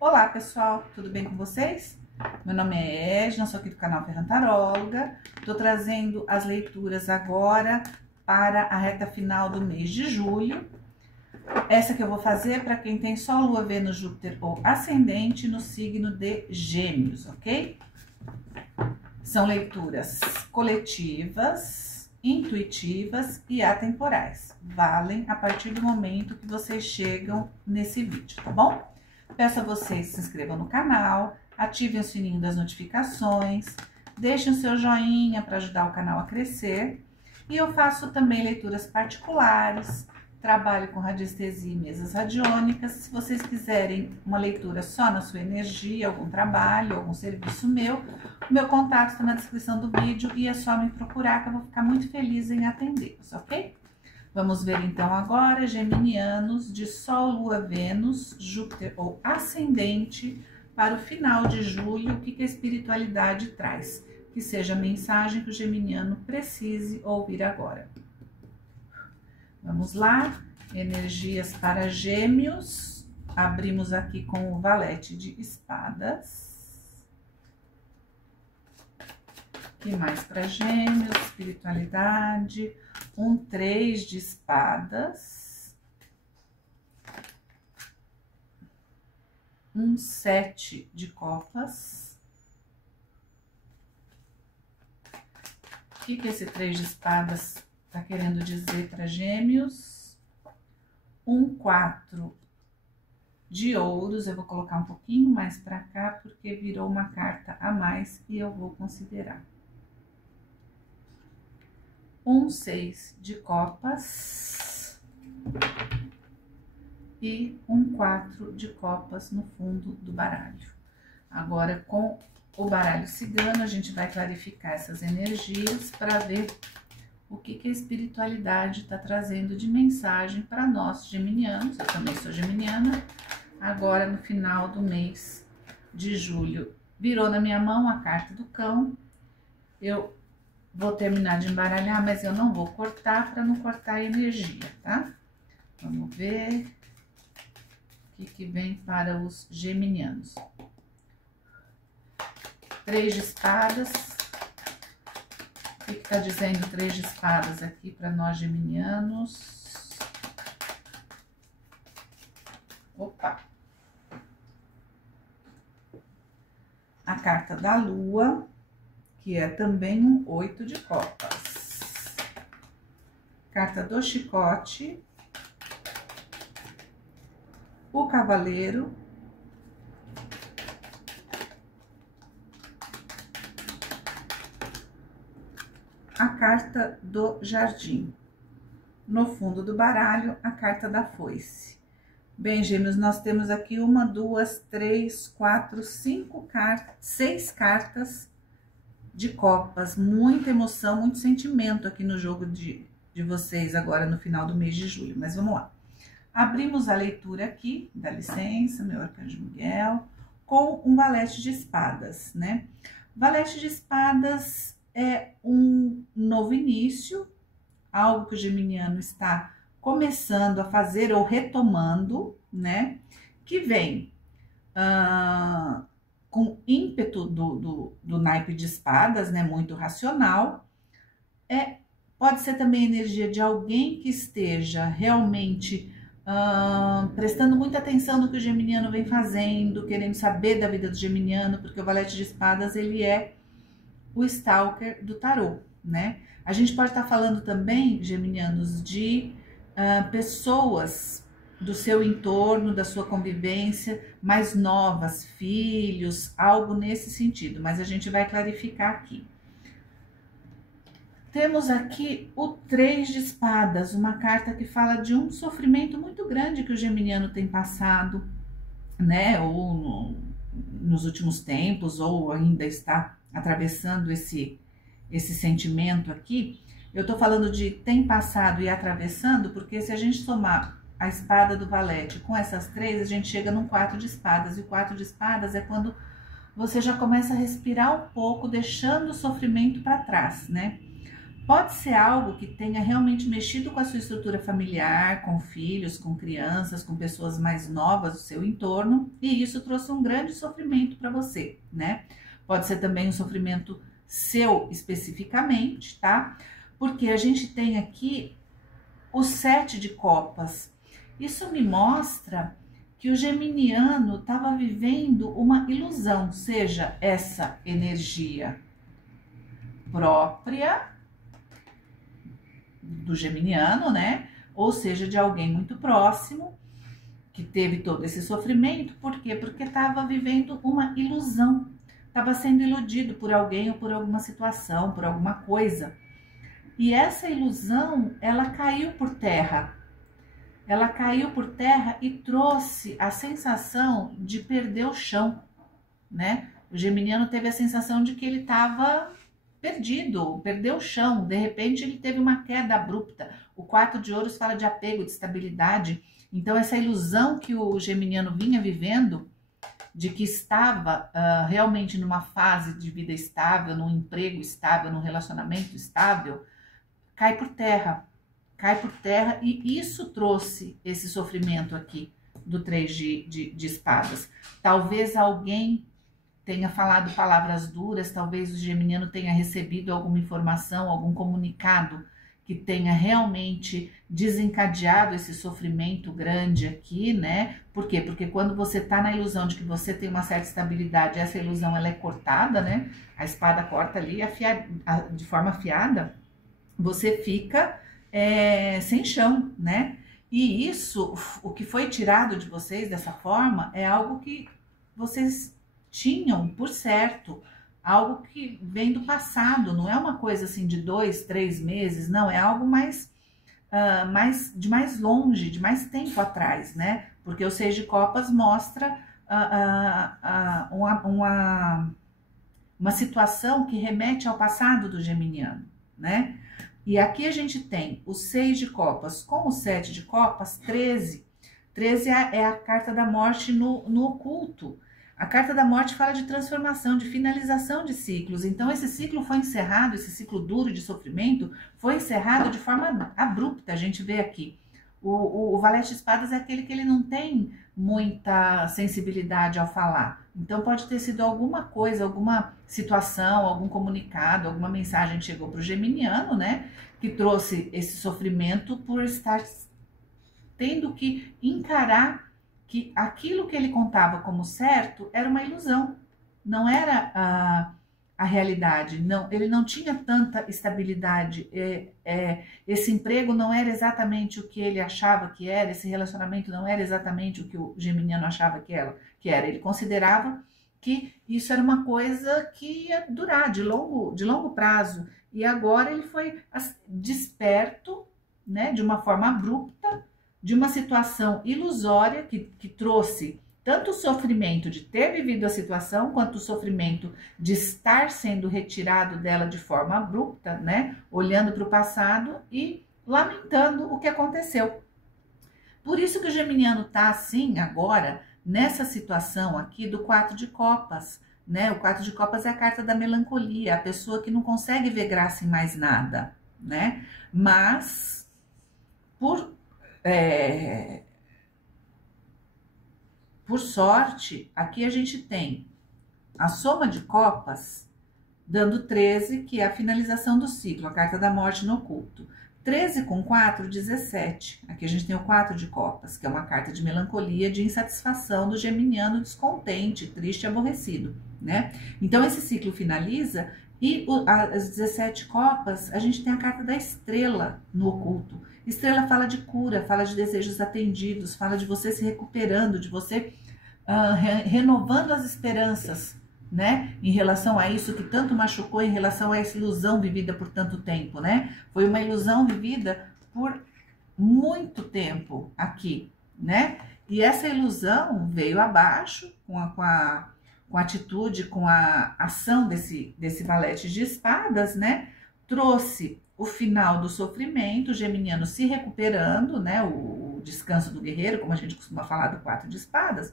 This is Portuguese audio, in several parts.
Olá pessoal, tudo bem com vocês? Meu nome é Edna, sou aqui do canal Ferrantaróloga. Estou trazendo as leituras agora para a reta final do mês de julho. Essa que eu vou fazer para quem tem Sol, Lua, Vênus, Júpiter ou Ascendente no signo de Gêmeos, ok? São leituras coletivas, intuitivas e atemporais. Valem a partir do momento que vocês chegam nesse vídeo, tá bom? Peço a vocês que se inscrevam no canal, ativem o sininho das notificações, deixem o seu joinha para ajudar o canal a crescer. E eu faço também leituras particulares, trabalho com radiestesia e mesas radiônicas. Se vocês quiserem uma leitura só na sua energia, algum trabalho, algum serviço meu, o meu contato está na descrição do vídeo e é só me procurar que eu vou ficar muito feliz em atendê-los, ok? Vamos ver então agora, geminianos de Sol, Lua, Vênus, Júpiter ou Ascendente para o final de julho, o que a espiritualidade traz. Que seja a mensagem que o geminiano precise ouvir agora. Vamos lá, energias para Gêmeos. Abrimos aqui com o valete de espadas. Que mais para Gêmeos? Espiritualidade. 3 de espadas. 7 de copas. O que esse 3 de espadas tá querendo dizer para Gêmeos? 4 de ouros. Eu vou colocar um pouquinho mais para cá, porque virou uma carta a mais e eu vou considerar. 6 de copas e 4 de copas no fundo do baralho. Agora, com o baralho cigano, a gente vai clarificar essas energias para ver o que a espiritualidade está trazendo de mensagem para nós geminianos. Eu também sou geminiana. Agora, no final do mês de julho, virou na minha mão a carta do cão. Eu vou terminar de embaralhar, mas eu não vou cortar para não cortar a energia, tá? Vamos ver o que vem para os geminianos. 3 de espadas. O que tá dizendo 3 de espadas aqui para nós geminianos? Opa! A carta da lua, que é também 8 de copas. Carta do chicote. O cavaleiro. A carta do jardim. No fundo do baralho, a carta da foice. Bem, Gêmeos, nós temos aqui 1, 2, 3, 4, 5 cartas, 6 cartas de copas. Muita emoção, muito sentimento aqui no jogo de vocês agora no final do mês de julho. Mas vamos lá. Abrimos a leitura aqui, dá licença, meu arcanjo Miguel, com um valete de espadas, né? Valete de espadas é um novo início, algo que o geminiano está começando a fazer ou retomando, né? Que vem com ímpeto do naipe de espadas, né? Muito racional. Pode ser também energia de alguém que esteja realmente prestando muita atenção no que o geminiano vem fazendo, querendo saber da vida do geminiano, porque o valete de espadas, ele é o stalker do tarô, né? A gente pode estar falando também, geminianos, de pessoas do seu entorno, da sua convivência, mais novas, filhos, algo nesse sentido, mas a gente vai clarificar aqui. Temos aqui o 3 de espadas, uma carta que fala de um sofrimento muito grande que o geminiano tem passado, né? Ou nos últimos tempos, ou ainda está atravessando esse sentimento aqui. Eu tô falando de tem passado e atravessando, porque se a gente somar a espada do valete com essas 3, a gente chega num 4 de espadas. E o 4 de espadas é quando você já começa a respirar um pouco, deixando o sofrimento para trás, né? Pode ser algo que tenha realmente mexido com a sua estrutura familiar, com filhos, com crianças, com pessoas mais novas do seu entorno, e isso trouxe um grande sofrimento para você, né? Pode ser também um sofrimento seu especificamente, tá? Porque a gente tem aqui o 7 de copas. Isso me mostra que o geminiano estava vivendo uma ilusão, seja essa energia própria do geminiano, né? Ou seja, de alguém muito próximo que teve todo esse sofrimento. Por quê? Porque estava vivendo uma ilusão, estava sendo iludido por alguém ou por alguma situação, por alguma coisa. E essa ilusão, ela caiu por terra. Ela caiu por terra e trouxe a sensação de perder o chão, né? O geminiano teve a sensação de que ele estava perdido, perdeu o chão, de repente ele teve uma queda abrupta. O 4 de ouros fala de apego, de estabilidade. Então essa ilusão que o geminiano vinha vivendo, de que estava realmente numa fase de vida estável, num emprego estável, num relacionamento estável, cai por terra, e isso trouxe esse sofrimento aqui do 3 de espadas. Talvez alguém tenha falado palavras duras, talvez o geminiano tenha recebido alguma informação, algum comunicado que tenha realmente desencadeado esse sofrimento grande aqui, né? Por quê? Porque quando você tá na ilusão de que você tem uma certa estabilidade, essa ilusão ela é cortada, né? A espada corta ali de forma afiada, você fica sem chão, né? E isso, o que foi tirado de vocês dessa forma, é algo que vocês tinham por certo, algo que vem do passado, não é uma coisa assim de 2, 3 meses, não, é algo de mais longe, de mais tempo atrás, né? Porque o 6 de copas mostra uma situação que remete ao passado do geminiano, né? E aqui a gente tem o 6 de copas com o 7 de copas, 13. 13 é a carta da morte no oculto. A carta da morte fala de transformação, de finalização de ciclos. Então esse ciclo foi encerrado, esse ciclo duro de sofrimento foi encerrado de forma abrupta. A gente vê aqui. O valete de espadas é aquele que ele não tem muita sensibilidade ao falar. Então pode ter sido alguma coisa, alguma situação, algum comunicado, alguma mensagem que chegou para o geminiano, né? Que trouxe esse sofrimento por estar tendo que encarar que aquilo que ele contava como certo era uma ilusão, não era a realidade, não, ele não tinha tanta estabilidade, esse emprego não era exatamente o que ele achava que era, esse relacionamento não era exatamente o que o geminiano achava que era, ele considerava que isso era uma coisa que ia durar de longo prazo, e agora ele foi desperto, né, de uma forma abrupta, de uma situação ilusória que trouxe tanto o sofrimento de ter vivido a situação, quanto o sofrimento de estar sendo retirado dela de forma abrupta, né? Olhando para o passado e lamentando o que aconteceu. Por isso que o geminiano está assim agora, nessa situação aqui do 4 de copas, né? O 4 de copas é a carta da melancolia, a pessoa que não consegue ver graça em mais nada, né? Mas, por sorte, aqui a gente tem a soma de copas dando 13, que é a finalização do ciclo, a carta da morte no oculto. 13 com 4, 17. Aqui a gente tem o 4 de copas, que é uma carta de melancolia, de insatisfação do geminiano descontente, triste e aborrecido, né? Então esse ciclo finaliza e as 17 copas, a gente tem a carta da estrela no oculto. Estrela fala de cura, fala de desejos atendidos, fala de você se recuperando, de você renovando as esperanças, né? Em relação a isso que tanto machucou, em relação a essa ilusão vivida por tanto tempo, né? Foi uma ilusão vivida por muito tempo aqui, né? E essa ilusão veio abaixo com a atitude, com a ação desse valete de espadas, né? Trouxe o final do sofrimento, o geminiano se recuperando, né? O descanso do guerreiro, como a gente costuma falar do 4 de espadas,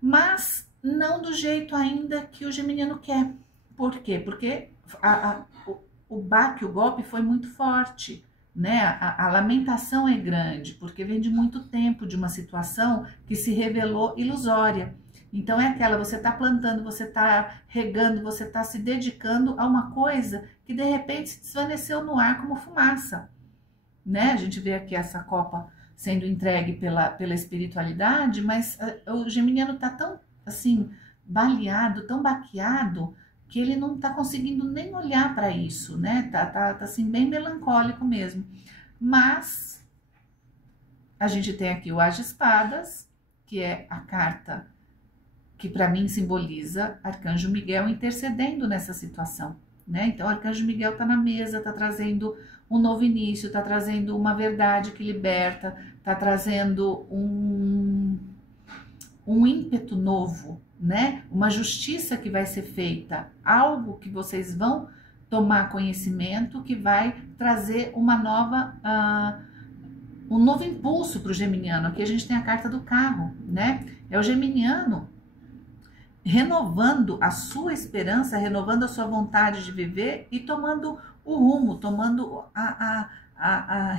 mas não do jeito ainda que o geminiano quer. Por quê? Porque o baque, o golpe foi muito forte, né? A lamentação é grande, porque vem de muito tempo de uma situação que se revelou ilusória. Então é aquela, você está plantando, você está regando, você está se dedicando a uma coisa que de repente se desvaneceu no ar como fumaça, né? A gente vê aqui essa copa sendo entregue pela espiritualidade, mas o geminiano está tão assim baleado, tão baqueado, que ele não está conseguindo nem olhar para isso, né? Tá assim bem melancólico mesmo. Mas a gente tem aqui o As de Espadas, que é a carta que para mim simboliza Arcanjo Miguel intercedendo nessa situação, né? Então, o Arcanjo Miguel está na mesa, está trazendo um novo início, está trazendo uma verdade que liberta, está trazendo um ímpeto novo, né? Uma justiça que vai ser feita, algo que vocês vão tomar conhecimento, que vai trazer uma nova, um novo impulso para o geminiano. Aqui a gente tem a carta do carro, né? É o geminiano renovando a sua esperança, renovando a sua vontade de viver e tomando o rumo, tomando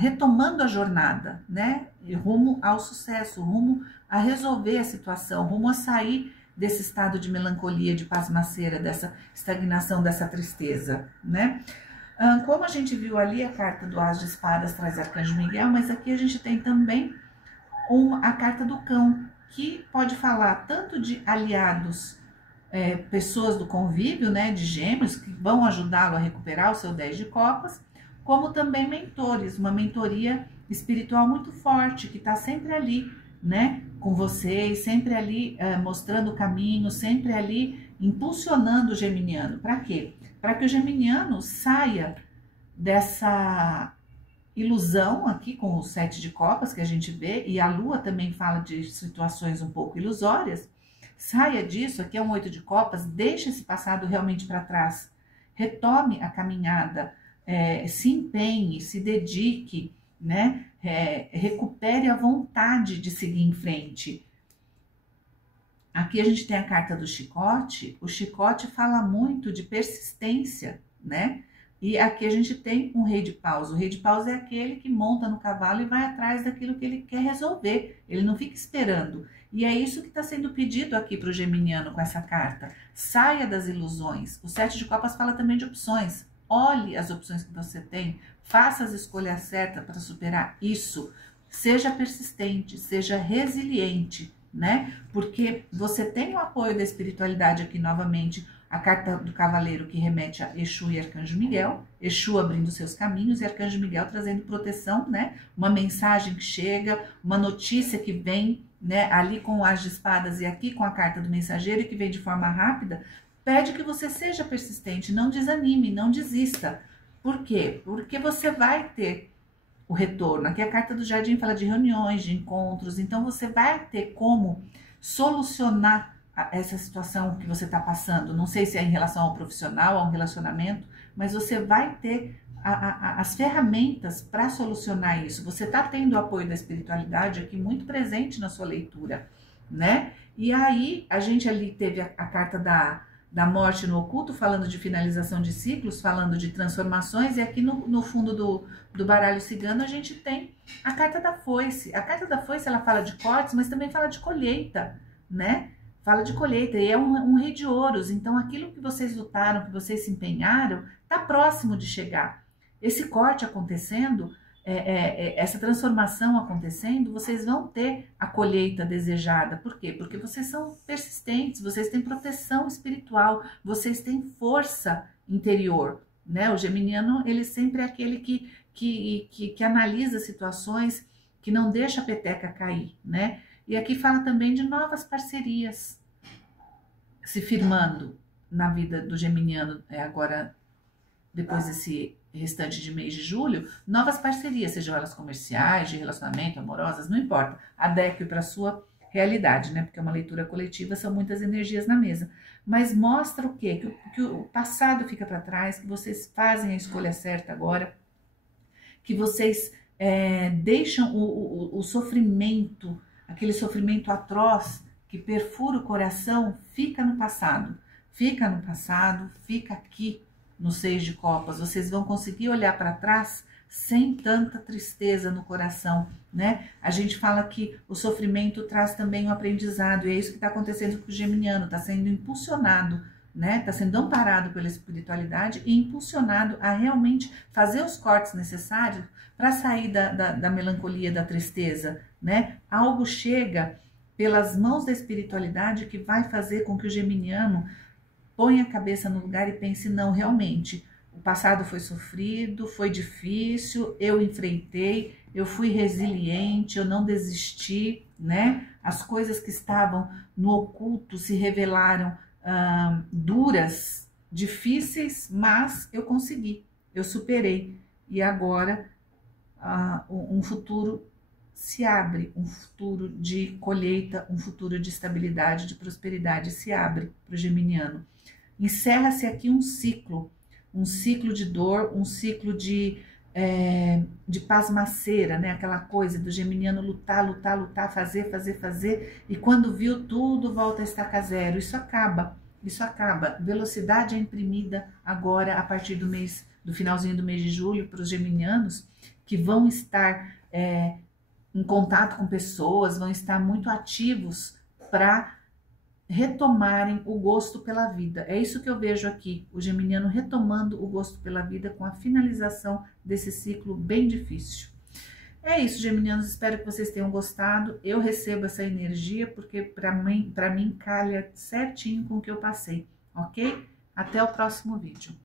retomando a jornada, né? E rumo ao sucesso, rumo a resolver a situação, rumo a sair desse estado de melancolia, de pasmaceira, dessa estagnação, dessa tristeza, né? Como a gente viu ali, a carta do As de Espadas traz Arcanjo Miguel, mas aqui a gente tem também a carta do cão, que pode falar tanto de aliados, pessoas do convívio, né, de gêmeos, que vão ajudá-lo a recuperar o seu 10 de copas, como também mentores, uma mentoria espiritual muito forte, que está sempre ali, né, com vocês, sempre ali mostrando o caminho, sempre ali impulsionando o geminiano. Para quê? Para que o geminiano saia dessa ilusão aqui com o 7 de copas que a gente vê, e a lua também fala de situações um pouco ilusórias. Saia disso, aqui é um 8 de copas, deixe esse passado realmente para trás, retome a caminhada, se empenhe, se dedique, né? Recupere a vontade de seguir em frente. Aqui a gente tem a carta do chicote. O chicote fala muito de persistência, né? E aqui a gente tem um rei de paus. O rei de paus é aquele que monta no cavalo e vai atrás daquilo que ele quer resolver. Ele não fica esperando. E é isso que está sendo pedido aqui para o geminiano com essa carta. Saia das ilusões. O 7 de copas fala também de opções. Olhe as opções que você tem. Faça as escolhas certas para superar isso. Seja persistente, seja resiliente, né? Porque você tem o apoio da espiritualidade aqui novamente. A carta do cavaleiro que remete a Exu e Arcanjo Miguel, Exu abrindo seus caminhos e Arcanjo Miguel trazendo proteção, né? Uma mensagem que chega, uma notícia que vem, né? Ali com o As de Espadas e aqui com a carta do mensageiro, que vem de forma rápida, pede que você seja persistente, não desanime, não desista. Por quê? Porque você vai ter o retorno. Aqui a carta do jardim fala de reuniões, de encontros, então você vai ter como solucionar essa situação que você está passando. Não sei se é em relação ao profissional, ao relacionamento, mas você vai ter as ferramentas para solucionar isso. Você está tendo o apoio da espiritualidade aqui muito presente na sua leitura, né? E aí a gente ali teve a carta da morte no oculto, falando de finalização de ciclos, falando de transformações, e aqui no fundo do baralho cigano a gente tem a carta da foice. A carta da foice, ela fala de cortes, mas também fala de colheita, né? Fala de colheita, e é um rei de ouros. Então aquilo que vocês lutaram, que vocês se empenharam, está próximo de chegar. Esse corte acontecendo, essa transformação acontecendo, vocês vão ter a colheita desejada. Por quê? Porque vocês são persistentes, vocês têm proteção espiritual, vocês têm força interior, né? O geminiano, ele sempre é aquele que analisa situações, que não deixa a peteca cair, né? E aqui fala também de novas parcerias se firmando na vida do geminiano, agora, depois desse restante de mês de julho, novas parcerias, sejam elas comerciais, de relacionamento, amorosas, não importa. Adeque para a sua realidade, né? Porque é uma leitura coletiva, são muitas energias na mesa. Mas mostra o quê? Que o passado fica para trás, que vocês fazem a escolha certa agora, que vocês deixam o sofrimento, aquele sofrimento atroz que perfura o coração, fica no passado. Fica no passado, fica aqui no 6 de copas, vocês vão conseguir olhar para trás sem tanta tristeza no coração, né? A gente fala que o sofrimento traz também o aprendizado, e é isso que está acontecendo com o geminiano, está sendo impulsionado, né? Está sendo amparado pela espiritualidade e impulsionado a realmente fazer os cortes necessários para sair da melancolia, da tristeza, né? Algo chega pelas mãos da espiritualidade que vai fazer com que o geminiano ponha a cabeça no lugar e pense, não, realmente, o passado foi sofrido, foi difícil, eu enfrentei, eu fui resiliente, eu não desisti, né? As coisas que estavam no oculto se revelaram duras, difíceis, mas eu consegui, eu superei. E agora um futuro se abre, um futuro de colheita, um futuro de estabilidade, de prosperidade se abre para o geminiano. Encerra-se aqui um ciclo de dor, um ciclo de pasmaceira, né? Aquela coisa do geminiano lutar, lutar, lutar, fazer, e quando viu tudo volta a estaca zero. Isso acaba. Velocidade é imprimida agora a partir do finalzinho do mês de julho para os geminianos que vão estar em contato com pessoas, vão estar muito ativos para retomarem o gosto pela vida. É isso que eu vejo aqui, o geminiano retomando o gosto pela vida com a finalização desse ciclo bem difícil. É isso, geminianos, espero que vocês tenham gostado. Eu recebo essa energia porque para mim calha certinho com o que eu passei, ok? Até o próximo vídeo.